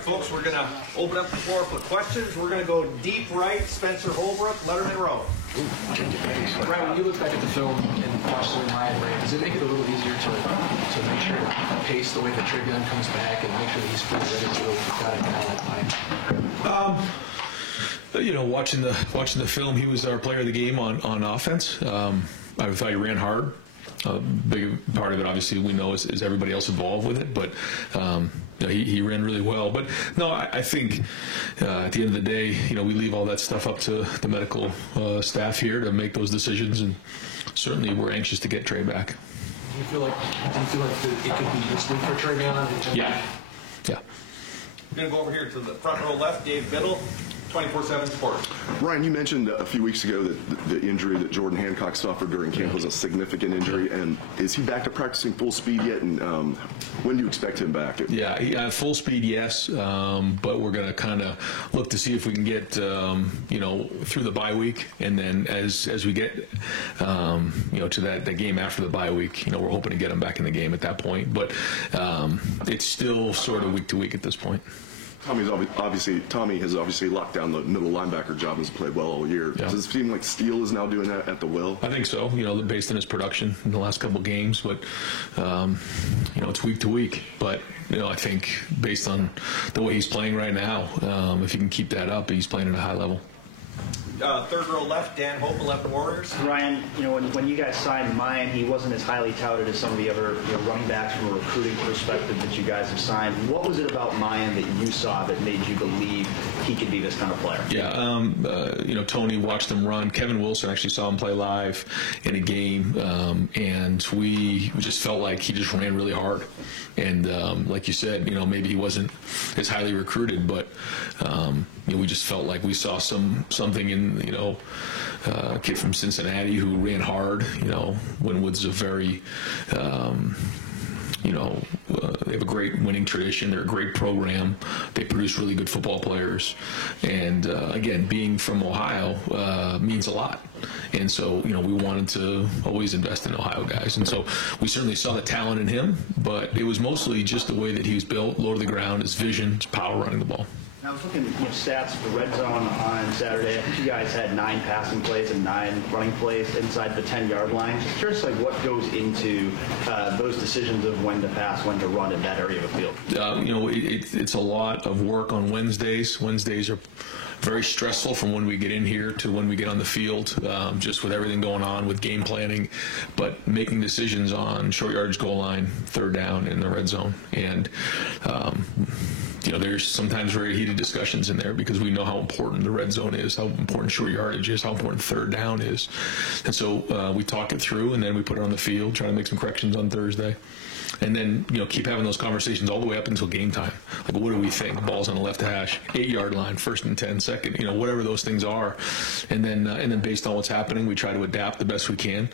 Folks, we're going to open up the floor for questions. We're going to go deep right, Spencer Holbrook, Letterman Row. Ryan, when you look back at the film and watch the Ryan Ray, does it make it a little easier to make sure to pace the way that Travion comes back and make sure that he's fully ready to go with got a guy like Mine? You know, watching the film, he was our player of the game on offense. I thought he ran hard. A big part of it, obviously, we know is everybody else involved with it, but you know, he ran really well. But no, I think at the end of the day, you know, we leave all that stuff up to the medical staff here to make those decisions, and certainly we're anxious to get Trey back. Do you feel like it could be this week for Travion? Yeah. We're going to go over here to the front row left, Dave Biddle, 24/7 Sports. Ryan, you mentioned a few weeks ago that the injury that Jordan Hancock suffered during camp was a significant injury, and is he back to practicing full speed yet, and when do you expect him back? Yeah, full speed, yes, but we're going to kind of look to see if we can get, you know, through the bye week, and then as we get, you know, to that game after the bye week, you know, we're hoping to get him back in the game at that point, but it's still sort of week to week at this point. Tommy has obviously locked down the middle linebacker job and has played well all year. Yeah. Does it seem like Steele is now doing that at the will? I think so, you know, based on his production in the last couple of games, but, you know, it's week to week. But, you know, I think based on the way he's playing right now, if he can keep that up, he's playing at a high level. Third row left, Dan Hope, 11 Warriors. Ryan, you know, when you guys signed Mine, he wasn't as highly touted as some of the other running backs from a recruiting perspective that you guys have signed. What was it about Mine that you saw that made you believe he could be this kind of player? Yeah, you know, Tony watched him run. Kevin Wilson actually saw him play live in a game, and we just felt like he just ran really hard. And like you said, you know, maybe he wasn't as highly recruited, but you know, we just felt like we saw something in, you know, a kid from Cincinnati who ran hard. You know, Wynwood's a very, you know, they have a great winning tradition. They're a great program. They produce really good football players. And again, being from Ohio means a lot. And so, you know, we wanted to always invest in Ohio guys. And so we certainly saw the talent in him, but it was mostly just the way that he was built, low to the ground, his vision, his power running the ball. I was looking at stats for Red Zone on Saturday. I think you guys had 9 passing plays and 9 running plays inside the 10-yard line. Just curious, like, what goes into those decisions of when to pass, when to run in that area of the field? You know, it's a lot of work on Wednesdays. Wednesdays are very stressful from when we get in here to when we get on the field, just with everything going on with game planning, but making decisions on short yardage goal line, third down in the red zone. And you know, there's sometimes very heated discussions in there because we know how important the red zone is, how important short yardage is, how important third down is. And so we talk it through, and then we put it on the field, try to make some corrections on Thursday. And then, you know, keep having those conversations all the way up until game time. Like, what do we think? Ball's on the left hash, 8-yard line, 1st and 10, second, you know, whatever those things are. And then based on what's happening, we try to adapt the best we can.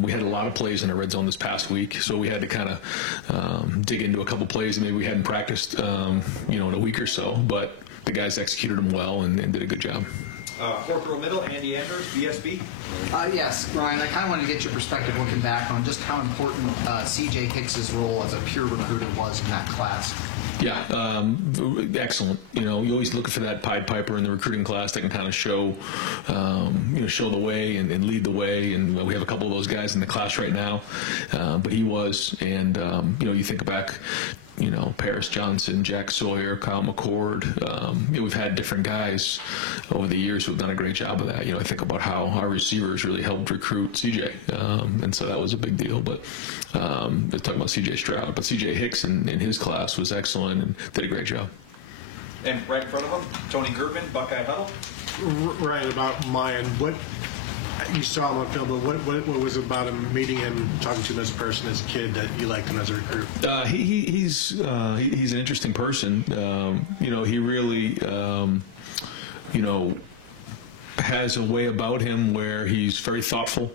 We had a lot of plays in the red zone this past week, so we had to kind of dig into a couple plays that maybe we hadn't practiced, you know, in a week or so. But the guys executed them well and did a good job. Fourth row middle, Andy Andrews, BSB. Yes, Ryan, I kind of wanted to get your perspective looking back on just how important C.J. Hicks's role as a pure recruiter was in that class. Yeah, excellent. You know, you always look for that Pied Piper in the recruiting class that can kind of show, you know, show the way and lead the way. And we have a couple of those guys in the class right now, but he was. And you know, you think back, you know, Paris Johnson, Jack Sawyer, Kyle McCord. You know, we've had different guys over the years who have done a great job of that. You know, I think about how our receivers really helped recruit CJ, and so that was a big deal. But they're talking about CJ Stroud, but CJ Hicks in his class was excellent and did a great job. And right in front of him, Tony Gervin, Buckeye Huddle. Right about Mayan, what you saw him on film, but what was it about him, meeting him, talking to him as a person, as a kid, that you liked him as a recruit? He's an interesting person. You know, he really, you know, has a way about him where he's very thoughtful.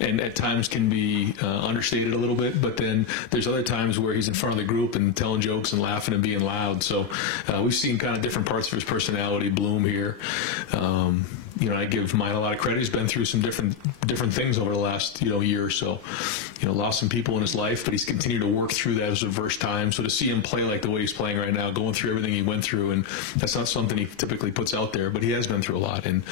And at times can be understated a little bit, but then there's other times where he's in front of the group and telling jokes and laughing and being loud. So we've seen kind of different parts of his personality bloom here. I give Mayan a lot of credit. He's been through some different things over the last, year or so. Lost some people in his life, but he's continued to work through that as adverse times. So to see him play like the way he's playing right now, going through everything he went through, and that's not something he typically puts out there, but he has been through a lot. And,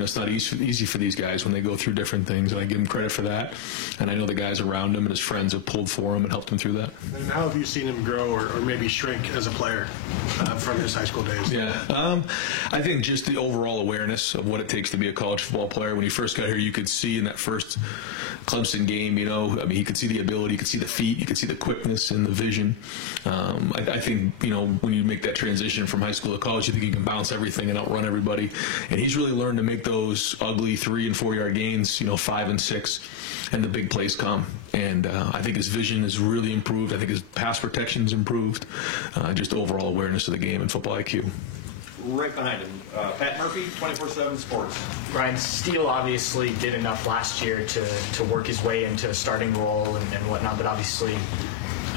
it's not easy for these guys when they go through different things, and I give him credit for that. And I know the guys around him and his friends have pulled for him and helped him through that. And how have you seen him grow or maybe shrink as a player from his high school days? Yeah, I think just the overall awareness of what it takes to be a college football player. When he first got here, you could see in that first Clemson game, he could see the ability, you could see the feet, you could see the quickness and the vision. I think, when you make that transition from high school to college, you think you can bounce everything and outrun everybody. And he's really learned to make those ugly 3 and 4 yard gains, 5 and 6, and the big plays come. And I think his vision has really improved. I think his pass protection's improved. Just overall awareness of the game and football IQ. Right behind him, Pat Murphy, 24/7 Sports. Ryan Steele obviously did enough last year to work his way into a starting role and whatnot, but obviously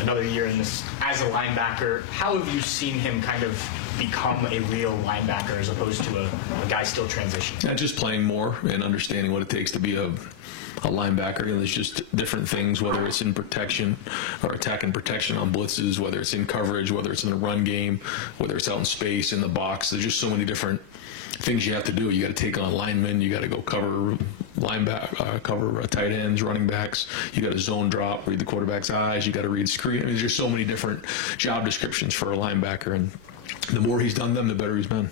another year in this as a linebacker. How have you seen him kind of become a real linebacker as opposed to a guy still transitioning? Just playing more and understanding what it takes to be a linebacker. There's just different things, whether it's in protection or attack and protection on blitzes, whether it's in coverage, whether it's in the run game, whether it's out in space, in the box. There's just so many different things you have to do. You got to take on linemen. You got to go cover cover tight ends, running backs. You got to zone drop, read the quarterback's eyes. You got to read screen. There's just so many different job descriptions for a linebacker, and the more he's done them, the better he's been.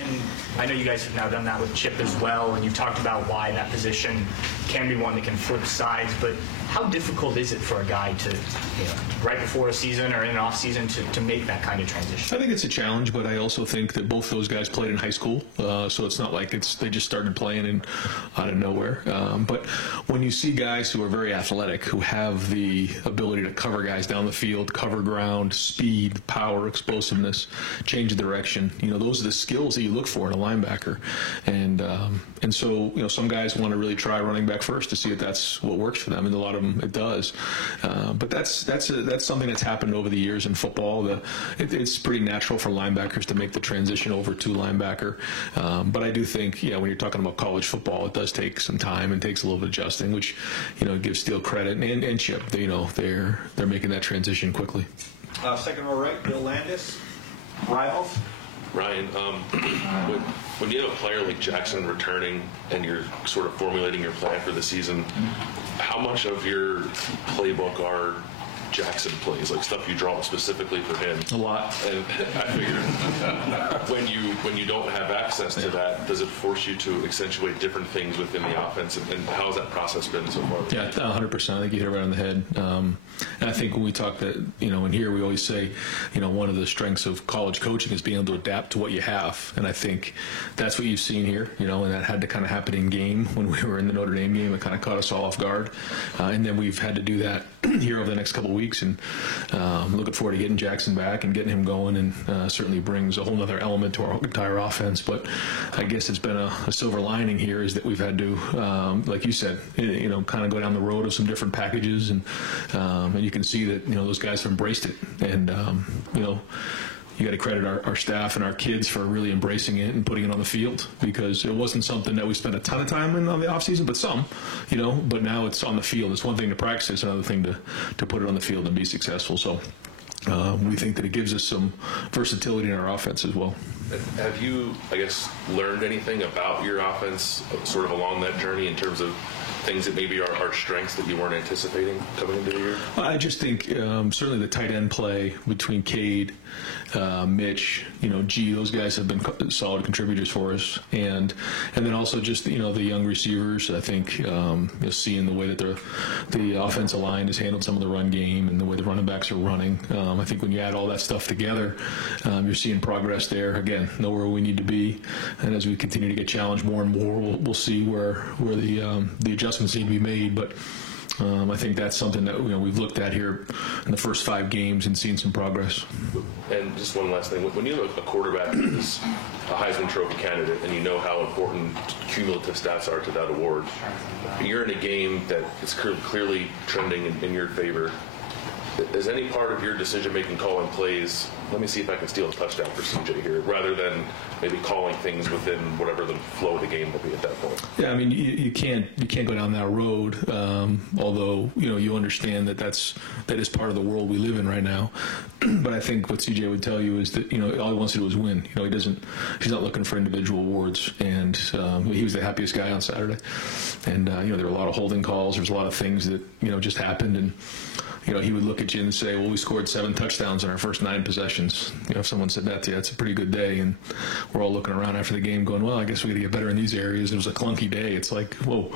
And I know you guys have now done that with Chip as well, and you've talked about why that position can be one that can flip sides, but how difficult is it for a guy to, right before a season or in an off season to make that kind of transition? I think it's a challenge, but I also think that both those guys played in high school, so it's not like they just started playing out of nowhere. But when you see guys who are very athletic, who have the ability to cover guys down the field, cover ground, speed, power, explosiveness, change of direction, those are the skills that you look for in a linebacker. And so some guys want to really try running back first to see if that's what works for them, and a lot of them it does. But that's something that's happened over the years in football. It's pretty natural for linebackers to make the transition over to linebacker. But I do think, when you're talking about college football, it does take some time and takes a little bit of adjusting, which gives Steele credit and Chip. They're making that transition quickly. Second row right, Bill Landis, Rivals. Ryan, when you have a player like Jackson returning and you're sort of formulating your plan for the season, how much of your playbook are Jackson plays, like stuff you draw specifically for him? A lot. And I figure when you don't have access to that, does it force you to accentuate different things within the offense? And how has that process been so far? Yeah, 100%. I think you hit it right on the head. And I think when we talk that, in here we always say, one of the strengths of college coaching is being able to adapt to what you have. And I think that's what you've seen here, and that had to kind of happen in game when we were in the Notre Dame game. It kind of caught us all off guard. And then we've had to do that here over the next couple of weeks. And looking forward to getting Jackson back and getting him going, and certainly brings a whole other element to our entire offense. But I guess it's been a silver lining here is that we've had to, like you said, kind of go down the road of some different packages, and you can see that those guys have embraced it, and you got to credit our staff and our kids for really embracing it and putting it on the field, because it wasn't something that we spent a ton of time in on the off season, but some, but now it's on the field. It's one thing to practice, it's another thing to put it on the field and be successful. So we think that it gives us some versatility in our offense as well. Have you, learned anything about your offense sort of along that journey in terms of things that maybe are strengths that you weren't anticipating coming into the year? I just think certainly the tight end play between Cade, Mitch, G, those guys have been solid contributors for us, and then also just the young receivers. I think seeing the way that the offensive line has handled some of the run game and the way the running backs are running. I think when you add all that stuff together, you're seeing progress there. Again, nowhere we need to be, and as we continue to get challenged more and more, we'll see where the adjustments need to be made. But I think that's something that we've looked at here in the first 5 games and seen some progress. And just one last thing: when you have a quarterback who is a Heisman Trophy candidate, and you know how important cumulative stats are to that award, you're in a game that is clearly trending in your favor. is any part of your decision-making calling plays, let me see if I can steal a touchdown for CJ here, rather than maybe calling things within whatever the flow of the game will be at that point? Yeah, I mean, you can't go down that road. Although you understand that is part of the world we live in right now. But I think what CJ would tell you is that all he wants to do is win. He's not looking for individual awards, and he was the happiest guy on Saturday. And there were a lot of holding calls. There's a lot of things that just happened, and he would look at you and say, well, we scored 7 touchdowns in our first 9 possessions. If someone said that to you, that's a pretty good day. And we're all looking around after the game going, well, I guess we got to get better in these areas. It was a clunky day. It's like, whoa,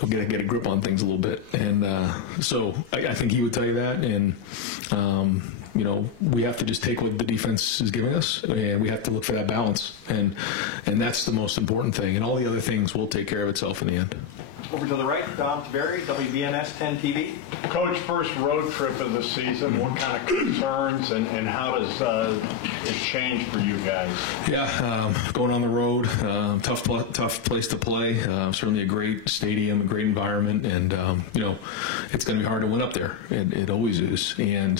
we'll get a grip on things a little bit. And so I think he would tell you that. And, we have to just take what the defense is giving us, and we have to look for that balance. And that's the most important thing. And all the other things will take care of itself in the end. Over to the right, Dom Taveri, WBNS 10 TV. Coach, first road trip of the season. What kind of concerns and how does it change for you guys? Yeah, going on the road, tough place to play. Certainly a great stadium, a great environment, and it's going to be hard to win up there. It always is. And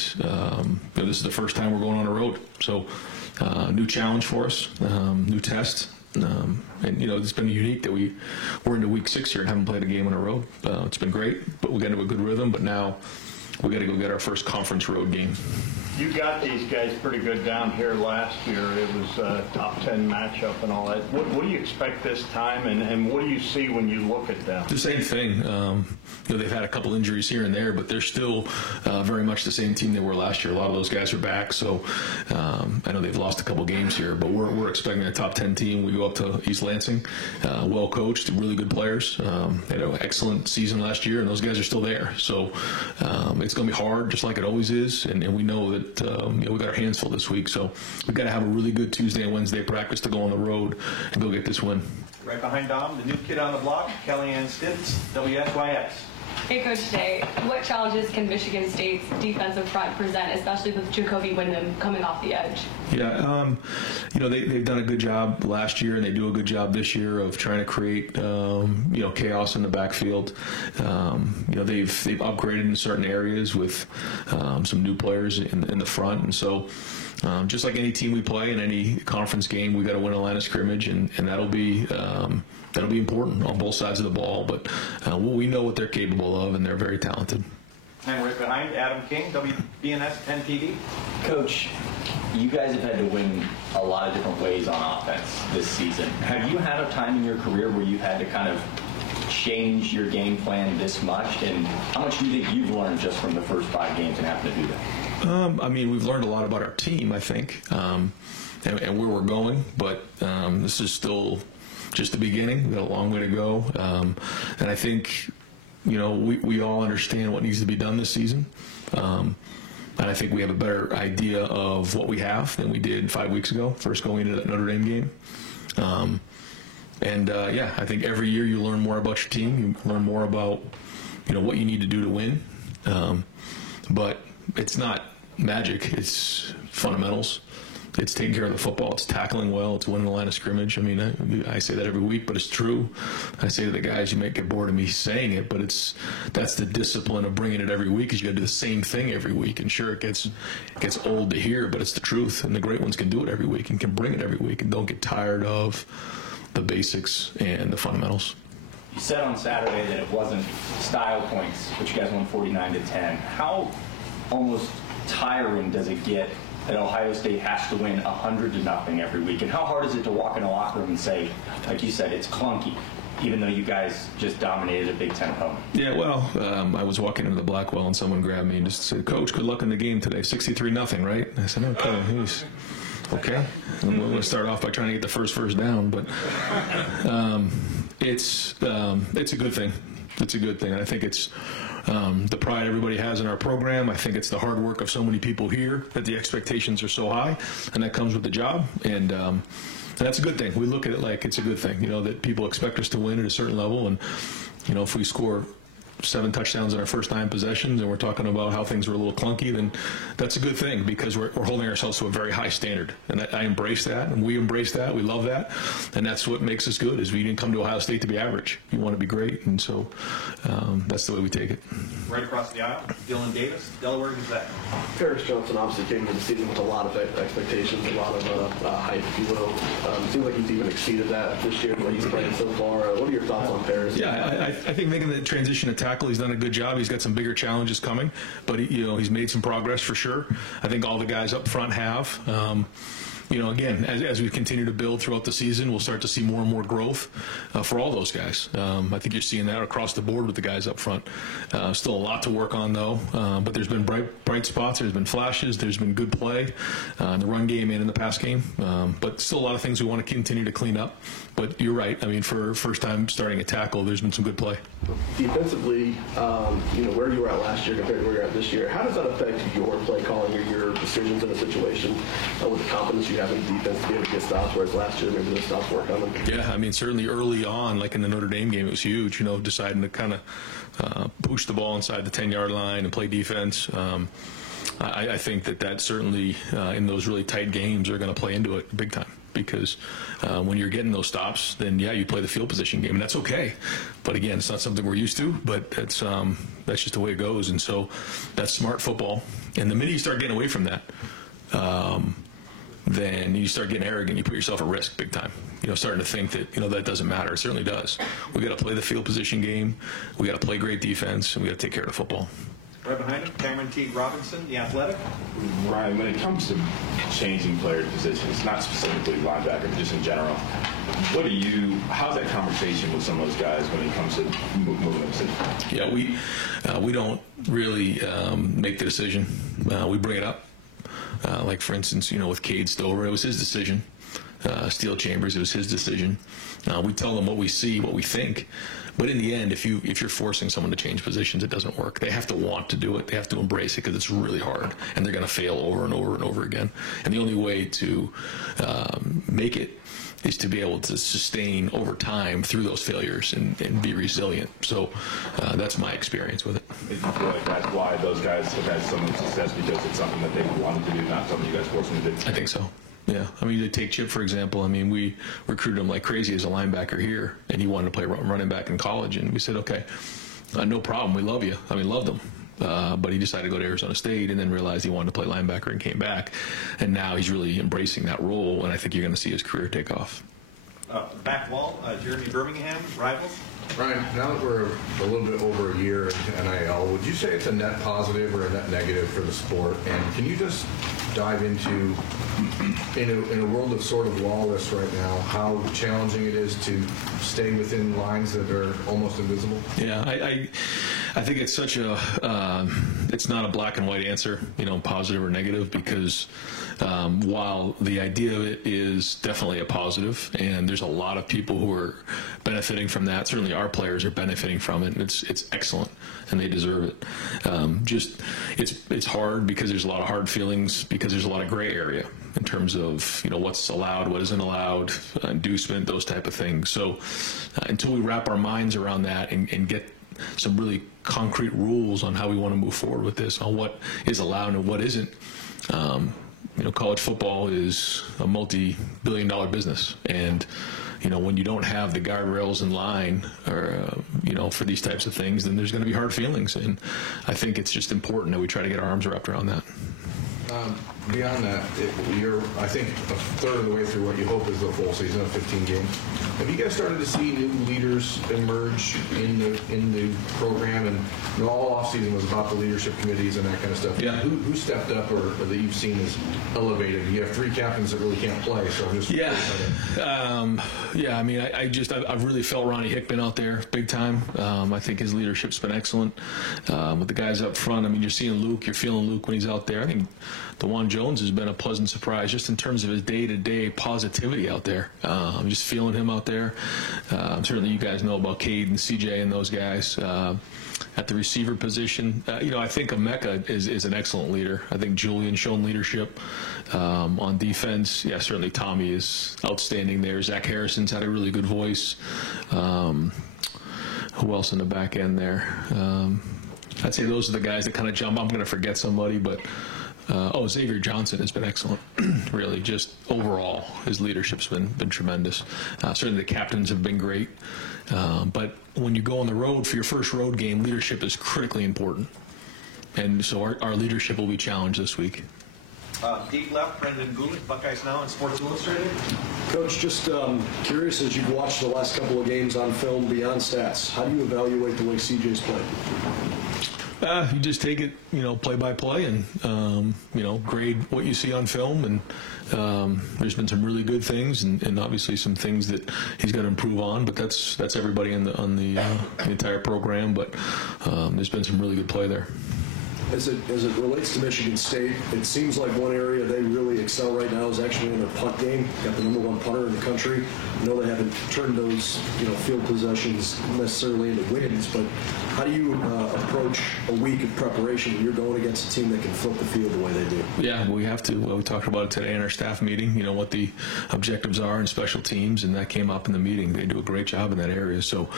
this is the first time we're going on the road, so new challenge for us, new test. And it's been unique that we're into week 6 here and haven't played a game in a row. It's been great, but we got into a good rhythm. But now we got to go get our first conference road game. You got these guys pretty good down here last year. It was a top 10 matchup and all that. What do you expect this time, and what do you see when you look at them? The same thing. They've had a couple injuries here and there, but they're still very much the same team they were last year. A lot of those guys are back, so I know they've lost a couple games here, but we're expecting a top 10 team. We go up to East Lansing, well coached, really good players. They had an excellent season last year, and those guys are still there. So it's going to be hard, just like it always is, and we know that we got our hands full this week. So we've got to have a really good Tuesday and Wednesday practice to go on the road and go get this win. Right behind Dom, the new kid on the block, Kellyanne Stitz, WSYX. Hey, Coach Day, what challenges can Michigan State's defensive front present, especially with Jacoby Wyndham coming off the edge? Yeah, they've done a good job last year, and they do a good job this year of trying to create, chaos in the backfield. They've upgraded in certain areas with some new players in the front, and so just like any team we play in any conference game, we got to win a line of scrimmage, and that'll be important on both sides of the ball. But we know what they're capable of, and they're very talented. And right behind, Adam King, WBNS 10 TV. Coach, you guys have had to win a lot of different ways on offense this season. Have you had a time in your career where you've had to kind of change your game plan this much? And how much do you think you've learned just from the first 5 games and having to do that? We've learned a lot about our team, I think, and where we're going. But this is still just the beginning. We've got a long way to go. And I think, we all understand what needs to be done this season. And I think we have a better idea of what we have than we did 5 weeks ago, first going into that Notre Dame game. I think every year you learn more about your team. You learn more about, what you need to do to win. But it's not magic. It's fundamentals. It's taking care of the football. It's tackling well. It's winning the line of scrimmage. I mean, I say that every week, but it's true. I say to the guys, you might get bored of me saying it, but that's the discipline of bringing it every week, is you got to do the same thing every week. And sure, it gets old to hear, but it's the truth. And the great ones can do it every week and can bring it every week and don't get tired of the basics and the fundamentals. You said on Saturday that it wasn't style points, but you guys won 49-10. How almost tiring does it get that Ohio State has to win 100-0 every week? And how hard is it to walk in a locker room and say, like you said, it's clunky, even though you guys just dominated a Big Ten opponent? Yeah, well, I was walking into the Blackwell and someone grabbed me and just said, Coach, good luck in the game today. 63-0, right? I said, okay, okay. And we're going to start off by trying to get the first down, but it's a good thing. It's a good thing. And I think it's the pride everybody has in our program. I think it's the hard work of so many people here that the expectations are so high, and that comes with the job. And that's a good thing. We look at it like it's a good thing, that people expect us to win at a certain level. And, if we score 7 touchdowns in our first 9 possessions, and we're talking about how things were a little clunky, then that's a good thing because we're holding ourselves to a very high standard. And I embrace that, and we embrace that. We love that. And that's what makes us good is we didn't come to Ohio State to be average. You want to be great, and so that's the way we take it. Right across the aisle, Dylan Davis, Delaware Gazette. Paris Johnson obviously came into the season with a lot of expectations, a lot of hype, if you will. Seems like he's even exceeded that this year, what he's playing so far. What are your thoughts on Paris? Yeah, I think making the transition to tackle, he's done a good job. He's got some bigger challenges coming, but he's made some progress for sure. I think all the guys up front have. Again, as we continue to build throughout the season, we'll start to see more and more growth for all those guys. I think you're seeing that across the board with the guys up front. Still a lot to work on, though, but there's been bright spots. There's been flashes. There's been good play in the run game and in the pass game, but still a lot of things we want to continue to clean up. But you're right. I mean, for first time starting a tackle, there's been some good play. Defensively, where you were at last year compared to where you're at this year, how does that affect your play calling or your decisions in a situation with the confidence you have in defense to be able to get stops, whereas last year maybe those stops weren't coming? Yeah, I mean, certainly early on, like in the Notre Dame game, it was huge, deciding to kind of push the ball inside the 10-yard line and play defense. I think that certainly in those really tight games are going to play into it big time. Because when you're getting those stops, then you play the field position game, and that's okay. But again, it's not something we're used to. But that's just the way it goes, and so that's smart football. And the minute you start getting away from that, then you start getting arrogant. You put yourself at risk big time. Starting to think that that doesn't matter. It certainly does. We got to play the field position game. We got to play great defense, and we got to take care of the football. Right behind him, Cameron T. Robinson, The Athletic. Ryan, when it comes to changing player positions, not specifically linebacker, but just in general, how's that conversation with some of those guys when it comes to moving a position? Yeah, we don't really make the decision. We bring it up. Like, for instance, with Cade Stover, it was his decision. Steel Chambers, it was his decision. We tell them what we see, what we think. But in the end, if you're forcing someone to change positions, it doesn't work. They have to want to do it. They have to embrace it because it's really hard, and they're going to fail over and over and over again. And the only way to make it is to be able to sustain over time through those failures and be resilient. So that's my experience with it. Do you feel like that's why those guys have had so much success, because it's something that they wanted to do, not something you guys forced them to do? I think so. Yeah, I mean, you take Chip, for example. I mean, we recruited him like crazy as a linebacker here, and he wanted to play running back in college. And we said, okay, no problem. We love you. I mean, loved him. But he decided to go to Arizona State and then realized he wanted to play linebacker and came back. And now he's really embracing that role, and I think you're going to see his career take off. Back wall, Jeremy Birmingham, Rivals. Ryan, now that we're a little bit over a year in NIL, would you say it's a net positive or a net negative for the sport? And can you just dive into, in a world of sort of lawless right now, how challenging it is to stay within lines that are almost invisible? Yeah, I think it's such a, it's not a black and white answer, positive or negative, because while the idea of it is definitely a positive, and there's a lot of people who are benefiting from that, certainly our players are benefiting from it, and it's excellent, and they deserve it. It's hard because there's a lot of hard feelings, because there's a lot of gray area in terms of what's allowed, what isn't allowed, inducement, those type of things. So until we wrap our minds around that and get some really concrete rules on how we want to move forward with this, on what is allowed and what isn't, college football is a multi-billion-dollar business, and when you don't have the guardrails in line, or for these types of things, then there's going to be hard feelings, and I think it's just important that we try to get our arms wrapped around that. Beyond that, you're, I think, a third of the way through what you hope is the full season of 15 games. Have you guys started to see new leaders emerge in the program? And all offseason was about the leadership committees and that kind of stuff. Yeah. Who stepped up or that you've seen is elevated? You have 3 captains that really can't play, so I'm just... I mean, I've really felt Ronnie Hickman out there big time. I think his leadership's been excellent. With the guys up front, I mean, you're seeing Luke, you're feeling Luke when he's out there. I think DeJuan Jones has been a pleasant surprise just in terms of his day-to-day positivity out there. I'm just feeling him out there. Certainly you guys know about Cade and CJ and those guys. At the receiver position, I think Emeka is an excellent leader. I think Julian's shown leadership on defense. Yeah, certainly Tommy is outstanding there. Zach Harrison's had a really good voice. who else in the back end there? I'd say those are the guys that kind of jump. I'm going to forget somebody, but Xavier Johnson has been excellent. Really, just overall, his leadership's been tremendous. Certainly, the captains have been great. But when you go on the road for your first road game, leadership is critically important, and so our leadership will be challenged this week. Deep left, Brendan Gulick, Buckeyes Now and Sports Illustrated. Coach, just curious, as you've watched the last couple of games on film beyond stats, how do you evaluate the way CJ's played? You just take it, play by play, and grade what you see on film. And there's been some really good things, and obviously some things that he's got to improve on. But that's everybody on the entire program. But there's been some really good play there. As it relates to Michigan State, it seems like one area they really excel right now is actually in their punt game. Got the #1 punter in the country. I know they haven't turned those field possessions necessarily into wins, but how do you approach a week of preparation when you're going against a team that can flip the field the way they do? Yeah, we have to. We talked about it today in our staff meeting. What the objectives are in special teams, and that came up in the meeting. They do a great job in that area. So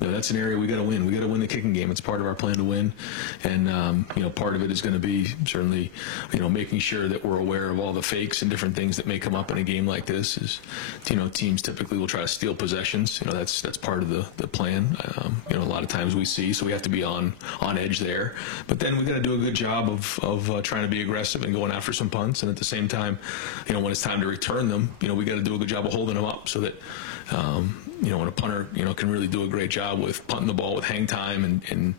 that's an area we got to win. We got to win the kicking game. It's part of our plan to win, and part of it is going to be certainly, making sure that we're aware of all the fakes and different things that may come up in a game like this. Is, teams typically will try to steal possessions. That's part of the plan. A lot of times we see, so we have to be on edge there. But then we got to do a good job of trying to be aggressive and going after some punts. And at the same time, when it's time to return them, we got to do a good job of holding them up so that. When a punter, can really do a great job with punting the ball with hang time and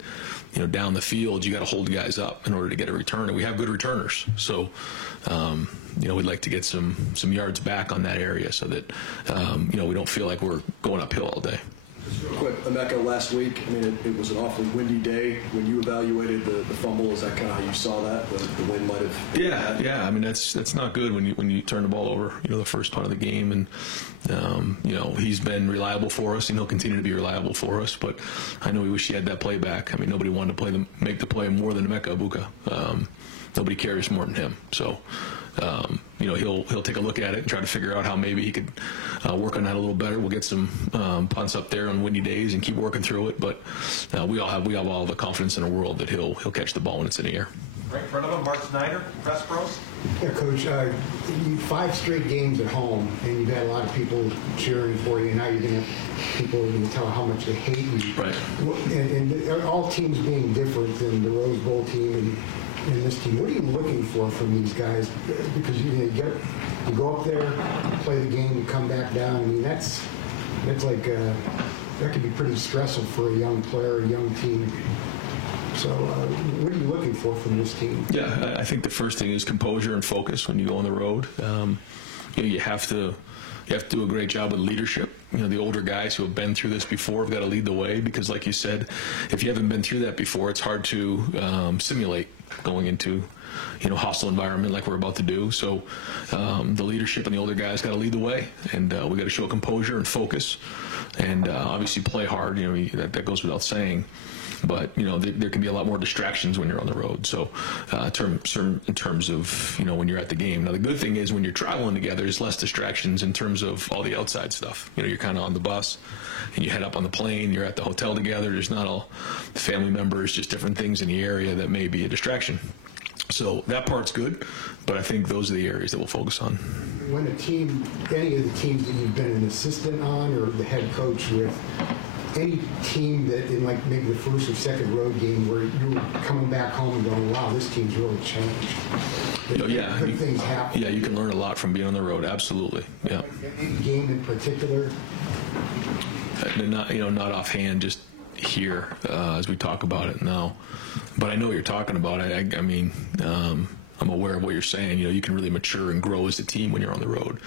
down the field, you got to hold the guys up in order to get a return. And we have good returners. So, we'd like to get some yards back on that area so that, we don't feel like we're going uphill all day. Just real quick, Emeka, last week, it was an awfully windy day. When you evaluated the fumble, is that kind of how you saw that? The wind might have... Yeah. That's not good when you turn the ball over, the first part of the game. And, he's been reliable for us, and he'll continue to be reliable for us. But I know we wish he had that play back. Nobody wanted to make the play more than Emeka Egbuka. Nobody cares more than him. So... he'll take a look at it and try to figure out how maybe he could work on that a little better. We'll get some punts up there on windy days and keep working through it. But we have all the confidence in the world that he'll catch the ball when it's in the air. Right in front of him, Mark Snyder, Press Pros. Yeah, Coach, 5 straight games at home, and you've had a lot of people cheering for you, and now you're going to have people going to tell how much they hate you. Right. And all teams being different than the Rose Bowl team and this team, what are you looking for from these guys? Because you go up there, play the game, you come back down. That's like that could be pretty stressful for a young player, a young team. So what are you looking for from this team? Yeah, I think the first thing is composure and focus when you go on the road. You have to do a great job with leadership. The older guys who have been through this before have got to lead the way, because like you said, if you haven't been through that before, it's hard to simulate going into hostile environment like we're about to do. So the leadership and the older guys got to lead the way, and we got to show composure and focus, and obviously play hard. That goes without saying. But there can be a lot more distractions when you're on the road. So in terms of when you're at the game. Now the good thing is when you're traveling together, there's less distractions in terms of all the outside stuff. You're kind of on the bus, and you head up on the plane. You're at the hotel together. There's not all family members, just different things in the area that may be a distraction. So that part's good, but I think those are the areas that we'll focus on. When a team, any of the teams that you've been an assistant on or the head coach with, any team that in like maybe the first or second road game where you were coming back home and going, wow, this team's really changed. Good things happen. Yeah, you can learn a lot from being on the road. Absolutely. Yeah. Any game in particular? Not offhand, just here as we talk about it now. But I know what you're talking about. I'm aware of what you're saying. You can really mature and grow as a team when you're on the road,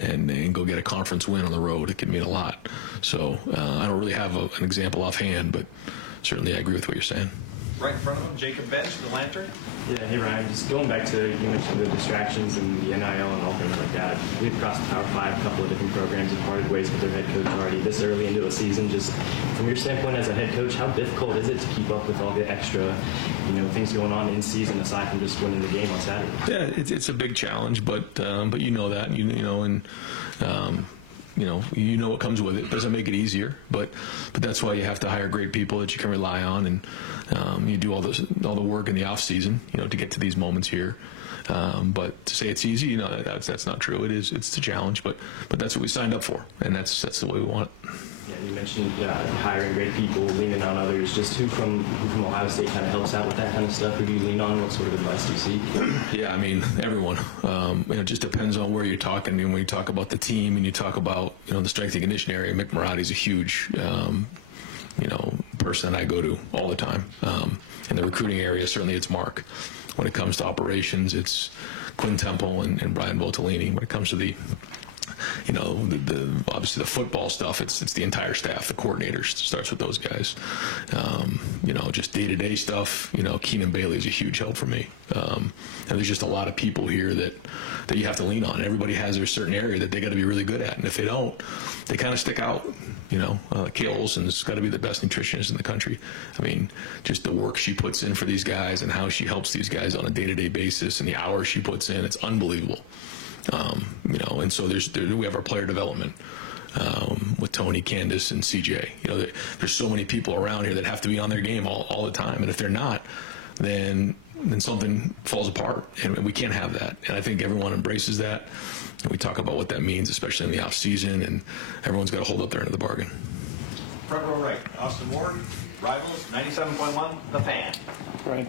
and go get a conference win on the road. It can mean a lot. So I don't really have an example offhand, but certainly I agree with what you're saying. Right in front of him, Jacob Bench, the Lantern. Yeah, hey Ryan, just going back to, you mentioned the distractions and the NIL and all things like that. We've crossed the Power 5, a couple of different programs and parted ways with their head coach already this early into the season. Just from your standpoint as a head coach, how difficult is it to keep up with all the extra, things going on in season aside from just winning the game on Saturday? Yeah, it's a big challenge, but you know that, and you know what comes with it. It doesn't make it easier, but that's why you have to hire great people that you can rely on, and you do all the work in the off season, to get to these moments here. But to say it's easy, that's not true. It's a challenge, but that's what we signed up for, and that's the way we want it. Yeah, you mentioned hiring great people, leaning on others. Just who from Ohio State kind of helps out with that kind of stuff? Who do you lean on? What sort of advice do you seek? Yeah, I mean, everyone. It just depends on where you're talking. I mean, when you talk about the team and you talk about the strength and conditioning area, Mick Marotti's a huge person I go to all the time. In the recruiting area, certainly it's Mark. When it comes to operations, it's Quinn Temple and Brian Voltolini. When it comes to the obviously the football stuff, it's the entire staff, the coordinators. It starts with those guys. Just day-to-day stuff. Keenan Bailey is a huge help for me. And there's just a lot of people here that you have to lean on. Everybody has their certain area that they got to be really good at, and if they don't, they kind of stick out. Kale Olson's got to be the best nutritionist in the country. I mean, just the work she puts in for these guys and how she helps these guys on a day-to-day basis and the hours she puts in, it's unbelievable. And so we have our player development with Tony, Candace, and CJ. There's so many people around here that have to be on their game all the time, and if they're not, then something falls apart, and we can't have that. And I think everyone embraces that. And we talk about what that means, especially in the off season, and everyone's got to hold up their end of the bargain. Front row right, Austin Ward, Rivals, 97.1, The Fan. Right.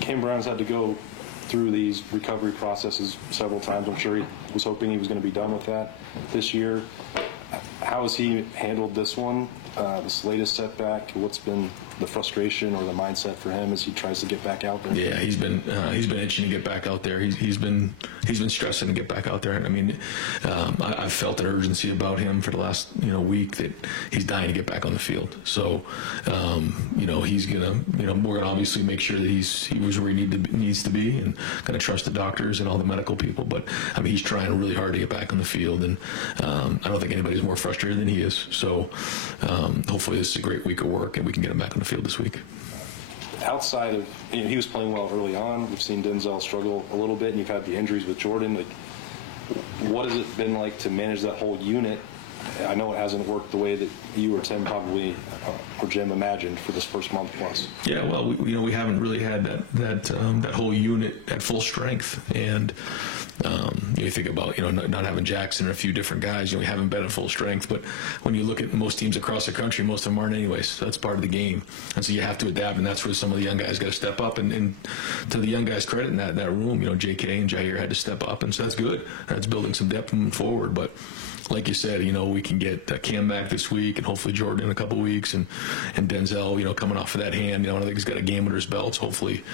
Cam Brown's had to go through these recovery processes several times. I'm sure he was hoping he was going to be done with that this year. How has he handled this one, this latest setback? What's been the frustration or the mindset for him as he tries to get back out there? Yeah, he's been itching to get back out there. He's been stressing to get back out there. I mean, I've felt an urgency about him for the last week that he's dying to get back on the field. So he's gonna we're gonna obviously make sure that he was where he needs to be, and gonna trust the doctors and all the medical people. But I mean, he's trying really hard to get back on the field, and I don't think anybody's more frustrated than he is. So hopefully this is a great week of work and we can get him back on the field this week. Outside of, he was playing well early on. We've seen Denzel struggle a little bit, and you've had the injuries with Jordan. What has it been like to manage that whole unit? I know it hasn't worked the way that you or Tim probably or Jim imagined for this first month plus. Yeah, well, we haven't really had that whole unit at full strength, and you think about not having Jackson and a few different guys. We haven't been at full strength, but when you look at most teams across the country, most of them aren't anyways. So that's part of the game, and so you have to adapt, and that's where some of the young guys got to step up. And to the young guys' credit in that room, J.K. and Jair had to step up, and so that's good. That's building some depth moving forward, but. Like you said, we can get Cam back this week, and hopefully Jordan in a couple weeks, and Denzel, coming off of that hand. I think he's got a game under his belt. So hopefully,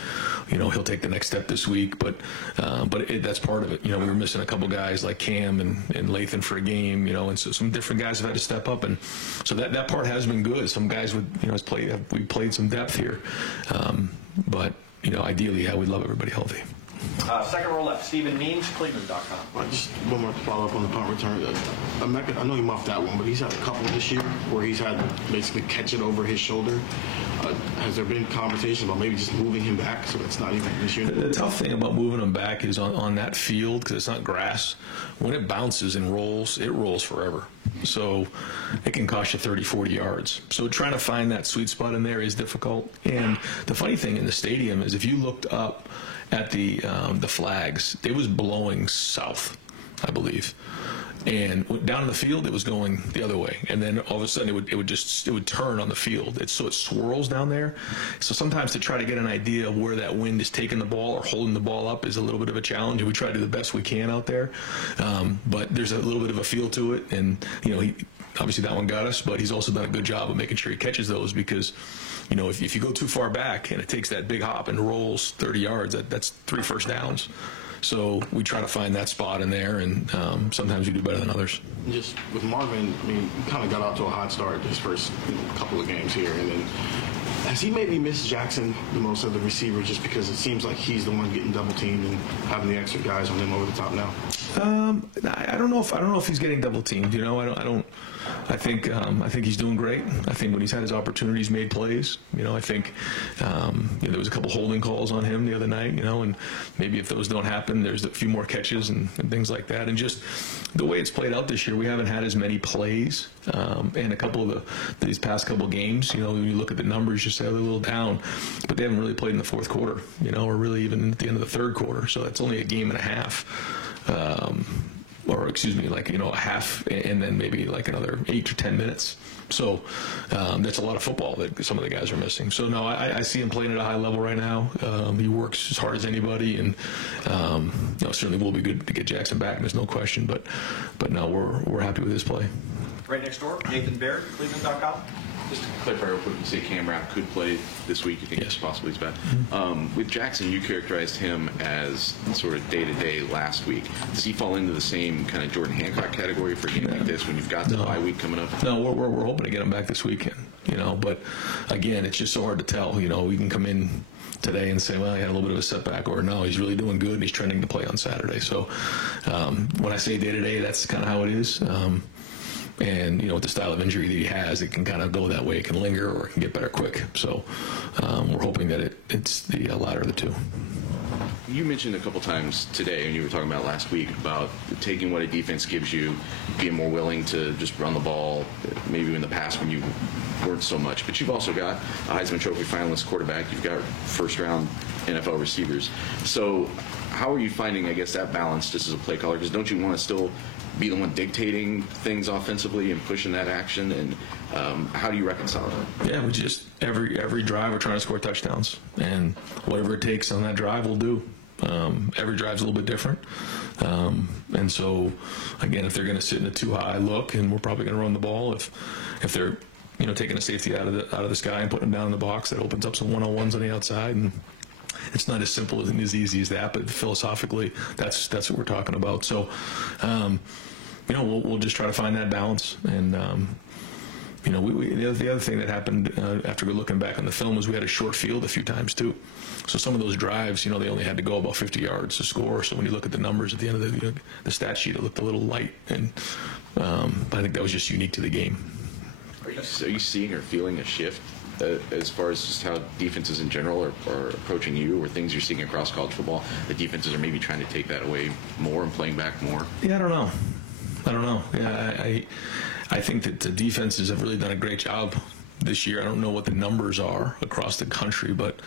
he'll take the next step this week. But that's part of it. We were missing a couple guys like Cam and Lathan for a game. And so some different guys have had to step up, and so that part has been good. Some guys we played some depth here, but ideally, we'd love everybody healthy. Second row left, Stephen Means, Cleveland.com. Just one more follow-up on the punt return. I know he muffed that one, but he's had a couple this year where he's had to basically catch it over his shoulder. Has there been conversation about maybe just moving him back so it's not even this year? The tough thing about moving him back is on that field, because it's not grass, when it bounces and rolls, it rolls forever. So it can cost you 30, 40 yards. So trying to find that sweet spot in there is difficult. And the funny thing in the stadium is if you looked up at the flags, it was blowing south, I believe, and down in the field it was going the other way, and then all of a sudden it would turn on the field. So it swirls down there. So sometimes to try to get an idea of where that wind is taking the ball or holding the ball up is a little bit of a challenge. We try to do the best we can out there, but there's a little bit of a feel to it, and obviously that one got us, but he's also done a good job of making sure he catches those, because if you go too far back and it takes that big hop and rolls 30 yards, that's 3 first downs. So we try to find that spot in there, and sometimes we do better than others. Just with Marvin, he kind of got out to a hot start this first couple of games here, and then has he maybe missed Jackson the most of the receivers just because it seems like he's the one getting double teamed and having the extra guys on him over the top now? I don't know if he's getting double teamed. You know, I think he's doing great. I think when he's had his opportunities, made plays. You know, I think there was a couple holding calls on him the other night. You know, and maybe if those don't happen, there's a few more catches and things like that. And just the way it's played out this year, we haven't had as many plays. And a couple of these past couple of games, you know, when you look at the numbers, you say they're a little down, but they haven't really played in the fourth quarter. You know, or really even at the end of the third quarter. So it's only a game and a half. Or excuse me, like, you know, a half and then maybe like another 8 to 10 minutes. So that's a lot of football that some of the guys are missing. So no, I see him playing at a high level right now. He works as hard as anybody, and you know, certainly will be good to get Jackson back. There's no question. But no, we're happy with his play. Right next door, Nathan Baird, Cleveland.com. Just to clarify real quick, you say Cam Brown could play this week. You think yes. Possibly he's back. With Jackson, you characterized him as sort of day-to-day last week. Does he fall into the same kind of Jordan Hancock category for a game like this when you've got the bye week coming up? No, we're hoping to get him back this weekend. You know, but again, it's just so hard to tell. You know, we can come in today and say, well, he had a little bit of a setback, or no, he's really doing good and he's trending to play on Saturday. So when I say day-to-day, that's kind of how it is. And, you know, with the style of injury that he has, it can kind of go that way. It can linger or it can get better quick. So we're hoping that it's the latter of the two. You mentioned a couple times today, and you were talking about last week, about taking what a defense gives you, being more willing to just run the ball, maybe in the past when you weren't so much. But you've also got a Heisman Trophy finalist quarterback. You've got first-round NFL receivers. So how are you finding, I guess, that balance just as a play caller? Because don't you want to still be the one dictating things offensively and pushing that action? And how do you reconcile that? Yeah, we just every drive we're trying to score touchdowns, and whatever it takes on that drive we'll do. Every drive's a little bit different, and so again, if they're going to sit in a too high look, and we're probably going to run the ball. If they're, you know, taking a safety out of the sky and putting them down in the box, that opens up some one-on-ones on the outside. And it's not as simple and as easy as that, but philosophically, that's what we're talking about. So, you know, we'll just try to find that balance. And you know, the other thing that happened after looking back on the film was we had a short field a few times too. So some of those drives, you know, they only had to go about 50 yards to score. So when you look at the numbers at the end of the stat sheet, it looked a little light. And I think that was just unique to the game. Are you seeing or feeling a shift as far as just how defenses in general are approaching you, or things you're seeing across college football? The defenses are maybe trying to take that away more and playing back more? Yeah, I don't know. Yeah, I think that the defenses have really done a great job this year. I don't know what the numbers are across the country, but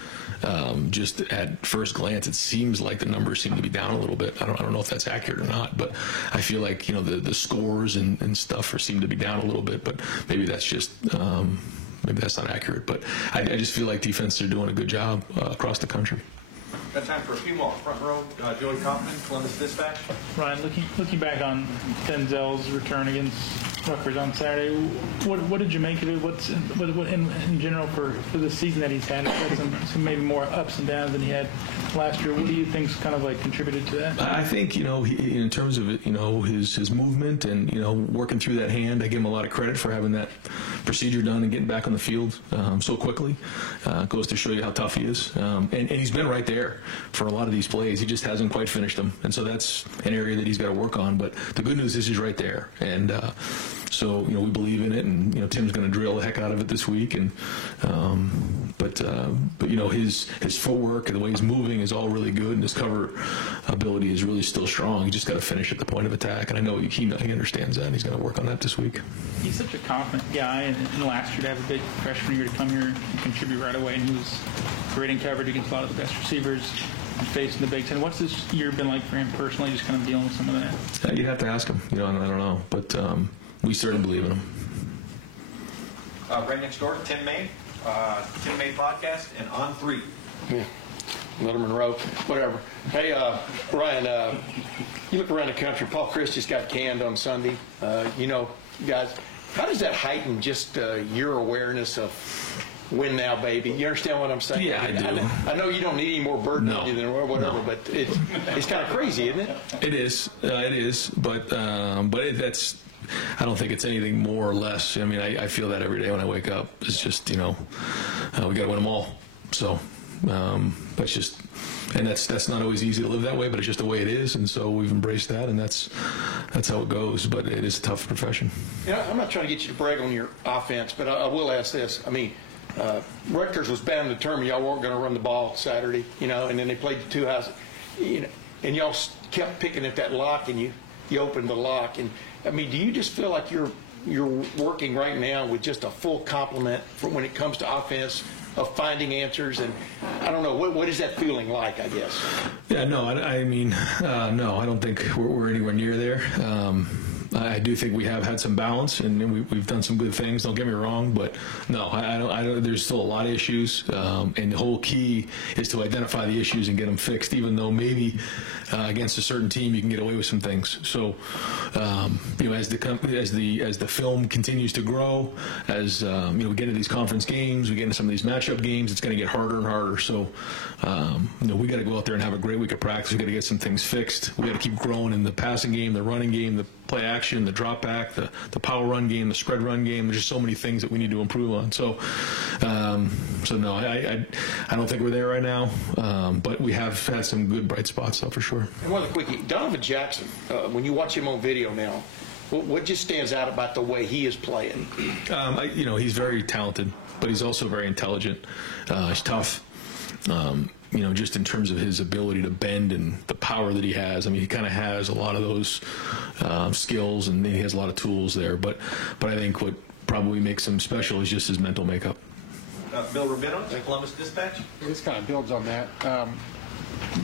just at first glance, it seems like the numbers seem to be down a little bit. I don't know if that's accurate or not, but I feel like, you know, the scores and stuff seem to be down a little bit, but maybe that's just maybe that's not accurate. But I just feel like defenses are doing a good job across the country. Got time for a few more. Front row, Joey Kaufman, Columbus Dispatch. Ryan, looking back on Denzel's return against Rutgers on Saturday, what did you make of it? What in general for the season that he's had? He's had some maybe more ups and downs than he had last year. What do you think's kind of like contributed to that? I think, you know, in terms of, you know, his movement and, you know, working through that hand, I give him a lot of credit for having that procedure done and getting back on the field so quickly. Goes to show you how tough he is, and he's been right there for a lot of these plays. He just hasn't quite finished them, and so that's an area that he's got to work on. But the good news is he's right there, and so, you know, we believe in it, and, you know, Tim's going to drill the heck out of it this week. And but you know, his footwork and the way he's moving is all really good, and his cover ability is really still strong. He just got to finish at the point of attack, and I know he understands that, and he's going to work on that this week. He's such a confident guy, and last year to have a big freshman year to come here and contribute right away, and he was great in coverage against a lot of the best receivers facing the Big Ten. What's this year been like for him personally, just kind of dealing with some of that? You'd have to ask him. You know, I don't know, but we certainly believe in him. Right next door, Tim May, Tim May Podcast, and On 3. Yeah. Letterman Row, whatever. Hey, Ryan, you look around the country. Paul Christie's got canned on Sunday. You know, guys, how does that heighten just your awareness of win now, baby? You understand what I'm saying? Yeah, I do. I know you don't need any more burden on you than whatever, but it's kind of crazy, isn't it? It is, but that's. I don't think it's anything more or less. I mean, I feel that every day when I wake up. It's just, you know, we got to win them all. So, That's not always easy to live that way, but it's just the way it is, and so we've embraced that, and that's how it goes. But it is a tough profession. Yeah, I'm not trying to get you to brag on your offense, but I will ask this. I mean, Rutgers was bound and determined y'all weren't going to run the ball Saturday, and then they played the two houses, and y'all kept picking at that lock, and you opened the lock. And I mean, do you just feel like you're working right now with just a full complement for when it comes to offense, of finding answers? And I don't know, what is that feeling like, I guess? Yeah, no, I mean, no, I don't think we're anywhere near there. I do think we have had some balance, and we've done some good things. Don't get me wrong, but no, I don't. There's still a lot of issues, and the whole key is to identify the issues and get them fixed. Even though maybe against a certain team you can get away with some things. So, as the film continues to grow, as we get into these conference games, we get into some of these matchup games, it's going to get harder and harder. So, we got to go out there and have a great week of practice. We got to get some things fixed. We got to keep growing in the passing game, the running game, the play action, the drop back, the power run game, the spread run game. There's just so many things that we need to improve on. So, no, I don't think we're there right now, but we have had some good bright spots, though, for sure. And one other quickie, Donovan Jackson, when you watch him on video now, what just stands out about the way he is playing? He's very talented, but he's also very intelligent. He's tough. Just in terms of his ability to bend and the power that he has. I mean, he kind of has a lot of those skills, and he has a lot of tools there. But I think what probably makes him special is just his mental makeup. Bill Rubino, the Columbus Dispatch. This kind of builds on that.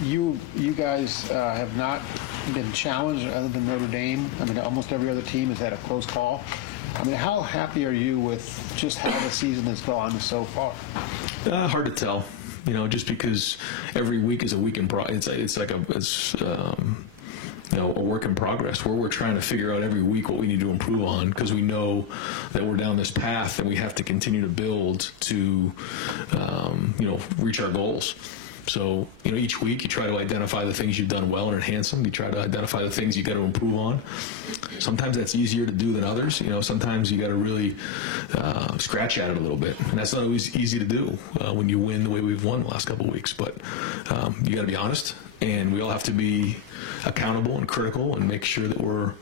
You guys have not been challenged other than Notre Dame. I mean, almost every other team has had a close call. I mean, how happy are you with just how the season has gone so far? Hard to tell. Just because every week is a week in progress. It's like a work in progress where we're trying to figure out every week what we need to improve on, because we know that we're down this path and we have to continue to build to, reach our goals. So, each week you try to identify the things you've done well and enhance them. You try to identify the things you got to improve on. Sometimes that's easier to do than others. Sometimes you got to really scratch at it a little bit, and that's not always easy to do when you win the way we've won the last couple of weeks. But you got to be honest, and we all have to be accountable and critical and make sure that we're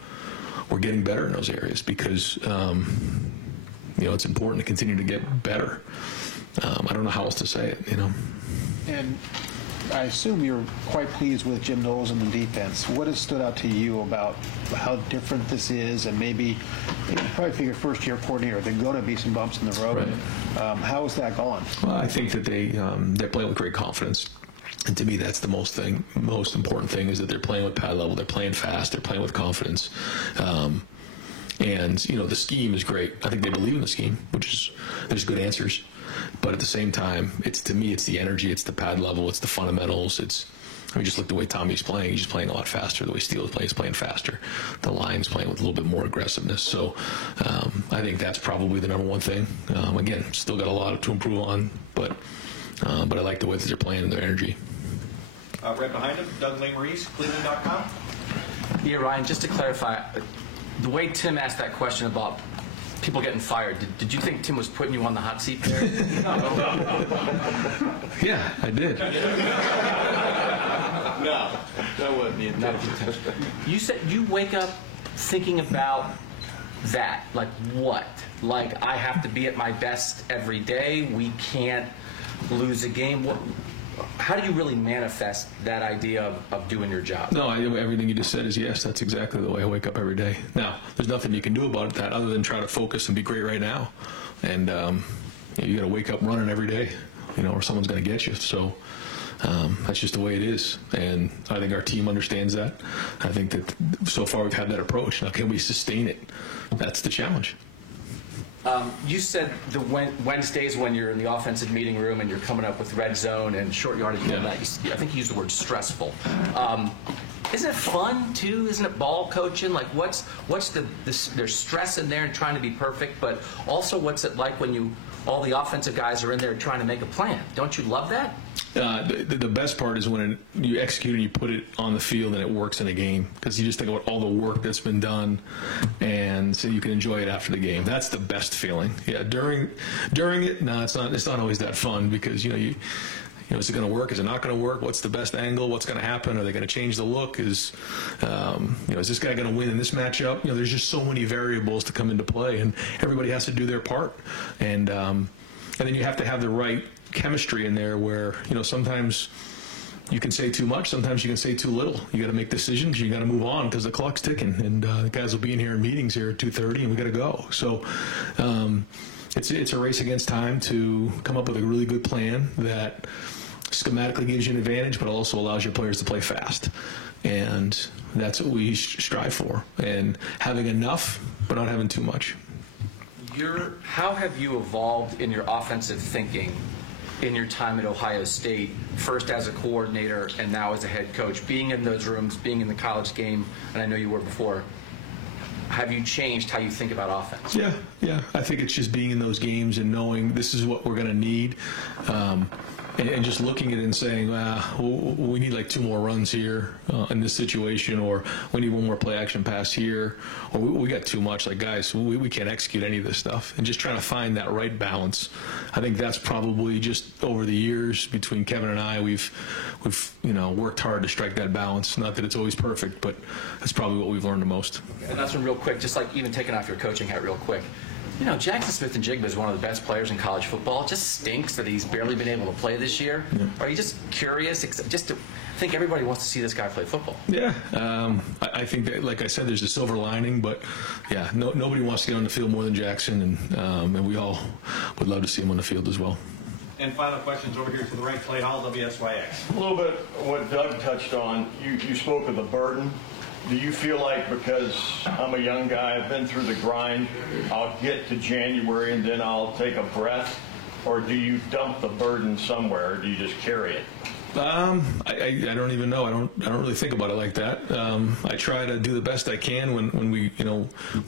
getting better in those areas, because it's important to continue to get better. I don't know how else to say it. And I assume you're quite pleased with Jim Knowles and the defense. What has stood out to you about how different this is? And maybe you probably figure first-year coordinator, there are going to be some bumps in the road. Right. How is that going? Well, I think that they're playing with great confidence. And to me, that's the most important thing, is that they're playing with pad level. They're playing fast. They're playing with confidence. And the scheme is great. I think they believe in the scheme, there's good answers. But at the same time, to me, it's the energy, it's the pad level, it's the fundamentals. Just look at the way Tommy's playing. He's just playing a lot faster. The way Steele's playing, he's playing faster. The line's playing with a little bit more aggressiveness. So I think that's probably the number one thing. Again, still got a lot to improve on, but I like the way that they're playing and their energy. Right behind him, Doug Maurice, Cleveland.com. Yeah, Ryan, just to clarify, the way Tim asked that question about people getting fired, did you think Tim was putting you on the hot seat there? Yeah, I did. No, that wasn't the intention. You said you wake up thinking about that. Like what? Like, I have to be at my best every day. We can't lose a game. How do you really manifest that idea of doing your job? No, everything you just said is yes. That's exactly the way I wake up every day. Now, there's nothing you can do about that other than try to focus and be great right now. And you got to wake up running every day, or someone's going to get you. So that's just the way it is. And I think our team understands that. I think that so far we've had that approach. Now, can we sustain it? That's the challenge. You said the Wednesdays when you're in the offensive meeting room and you're coming up with red zone and short yardage and all that, I think you used the word stressful. Isn't it fun too? Isn't it ball coaching? Like what's there's stress in there and trying to be perfect, but also what's it like when all the offensive guys are in there trying to make a plan? Don't you love that? The best part is when you execute and you put it on the field and it works in a game, because you just think about all the work that's been done, and so you can enjoy it after the game. That's the best feeling. Yeah, during it, no, it's not always that fun, because you is it going to work? Is it not going to work? What's the best angle? What's going to happen? Are they going to change the look? Is this guy going to win in this matchup? There's just so many variables to come into play, and everybody has to do their part. And then you have to have the right chemistry in there where, sometimes you can say too much, sometimes you can say too little. You got to make decisions. You got to move on because the clock's ticking, and the guys will be in here in meetings here at 2:30, and we got to go. So it's a race against time to come up with a really good plan that schematically gives you an advantage, but also allows your players to play fast. And that's what we strive for. And having enough, but not having too much. How have you evolved in your offensive thinking in your time at Ohio State, first as a coordinator and now as a head coach, being in those rooms, being in the college game, and I know you were before? Have you changed how you think about offense? Yeah. I think it's just being in those games and knowing this is what we're going to need. And just looking at it and saying, we need like 2 more runs here in this situation, or we need 1 more play action pass here, or we got too much. Like, guys, we can't execute any of this stuff. And just trying to find that right balance. I think that's probably just over the years between Kevin and I, we've worked hard to strike that balance. Not that it's always perfect, but that's probably what we've learned the most. And that's one real quick, just like even taking off your coaching hat real quick. Jackson Smith-Njigba is one of the best players in college football. It just stinks that he's barely been able to play this year. Yeah. Are you just curious? I think everybody wants to see this guy play football. Yeah. I think that, like I said, there's a silver lining, but yeah, nobody wants to get on the field more than Jackson, and we all would love to see him on the field as well. And final questions over here to the right, Clay Hall, WSYX. A little bit what Doug touched on. You spoke of the burden. Do you feel like because I'm a young guy, I've been through the grind, I'll get to January and then I'll take a breath? Or do you dump the burden somewhere, or do you just carry it? I don't even know. I don't really think about it like that. I try to do the best I can when we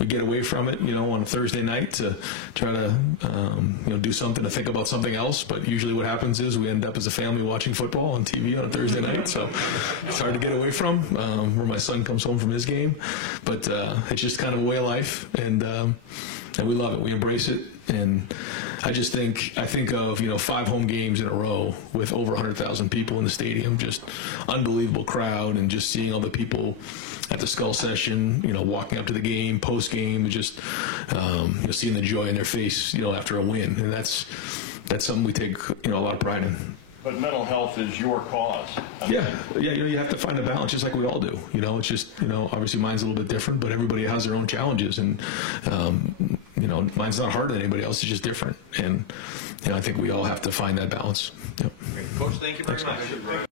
get away from it, on a Thursday night to try to do something to think about something else. But usually what happens is we end up as a family watching football on TV on a Thursday night. So it's hard to get away from where my son comes home from his game. But it's just kind of a way of life, and we love it. We embrace it. And I think of 5 home games in a row with over 100,000 people in the stadium, just unbelievable crowd, and just seeing all the people at the Skull Session, walking up to the game, post game, just seeing the joy in their face, after a win, and that's something we take a lot of pride in. But mental health is your cause. Yeah. You have to find a balance, just like we all do. It's just obviously mine's a little bit different, but everybody has their own challenges, and mine's not harder than anybody else. It's just different, and I think we all have to find that balance. Yep. Coach, thank you very much.